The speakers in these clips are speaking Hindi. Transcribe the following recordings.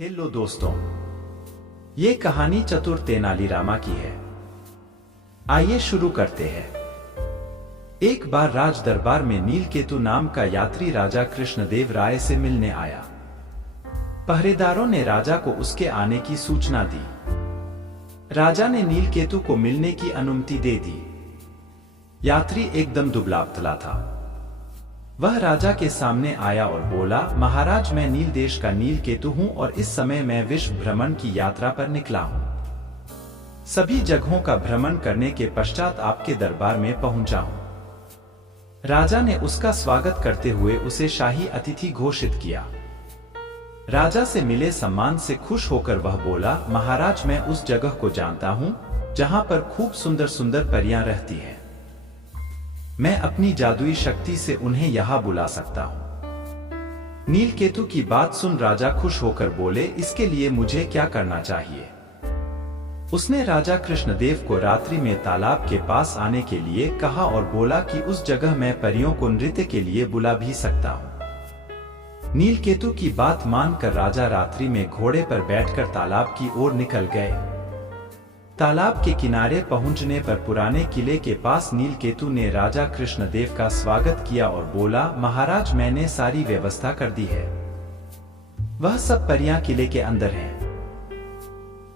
हेलो दोस्तों, ये कहानी चतुर तेनालीरामा की है। आइए शुरू करते हैं। एक बार राज दरबार में नीलकेतु नाम का यात्री राजा कृष्णदेव राय से मिलने आया। पहरेदारों ने राजा को उसके आने की सूचना दी। राजा ने नीलकेतु को मिलने की अनुमति दे दी। यात्री एकदम दुबला-पतला था। वह राजा के सामने आया और बोला, महाराज, मैं नील देश का नीलकेतु हूं और इस समय मैं विश्व भ्रमण की यात्रा पर निकला हूं। सभी जगहों का भ्रमण करने के पश्चात आपके दरबार में पहुंचा हूं। राजा ने उसका स्वागत करते हुए उसे शाही अतिथि घोषित किया। राजा से मिले सम्मान से खुश होकर वह बोला, महाराज, मैं उस जगह को जानता हूं जहां पर खूब सुंदर सुंदर परियां रहती हैं। मैं अपनी जादुई शक्ति से उन्हें यहां बुला सकता हूं। नीलकेतु की बात सुन राजा खुश होकर बोले, इसके लिए मुझे क्या करना चाहिए? उसने राजा कृष्णदेव को रात्रि में तालाब के पास आने के लिए कहा और बोला कि उस जगह मैं परियों को नृत्य के लिए बुला भी सकता हूं। नीलकेतु की बात मानकर राजा रात्रि में घोड़े पर बैठकर तालाब की ओर निकल गए। तालाब के किनारे पहुंचने पर पुराने किले के पास नीलकेतु ने राजा कृष्णदेव का स्वागत किया और बोला, महाराज, मैंने सारी व्यवस्था कर दी है। वह सब परियां किले के अंदर हैं।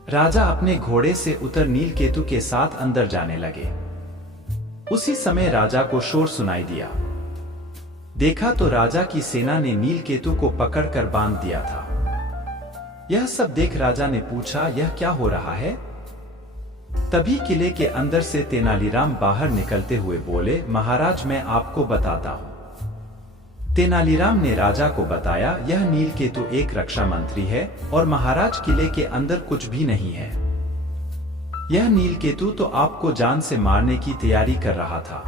राजा अपने घोड़े से उतर नीलकेतु के साथ अंदर जाने लगे। उसी समय राजा को शोर सुनाई दिया। देखा तो राजा की सेना ने नीलकेतु को पकड़कर बांध दिया था। यह सब देख राजा ने पूछा, यह क्या हो रहा है? तभी किले के अंदर से तेनालीराम बाहर निकलते हुए बोले, महाराज, मैं आपको बताता हूं। तेनालीराम ने राजा को बताया, यह नीलकेतु एक रक्षा मंत्री है और महाराज, किले के अंदर कुछ भी नहीं है। यह नीलकेतु तो आपको जान से मारने की तैयारी कर रहा था।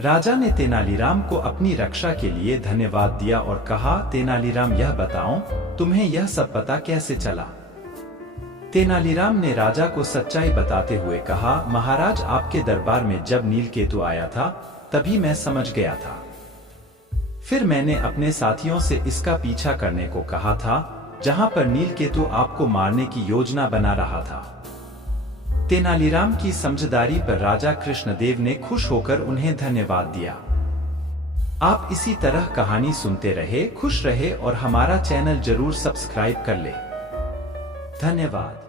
राजा ने तेनालीराम को अपनी रक्षा के लिए धन्यवाद दिया और कहा, तेनालीराम, यह बताओ, तुम्हें यह सब पता कैसे चला? तेनालीराम ने राजा को सच्चाई बताते हुए कहा, महाराज, आपके दरबार में जब नीलकेतु आया था तभी मैं समझ गया था। फिर मैंने अपने साथियों से इसका पीछा करने को कहा था, जहां पर नीलकेतु आपको मारने की योजना बना रहा था। तेनालीराम की समझदारी पर राजा कृष्णदेव ने खुश होकर उन्हें धन्यवाद दिया। आप इसी तरह कहानी सुनते रहे, खुश रहे और हमारा चैनल जरूर सब्सक्राइब कर ले। धन्यवाद।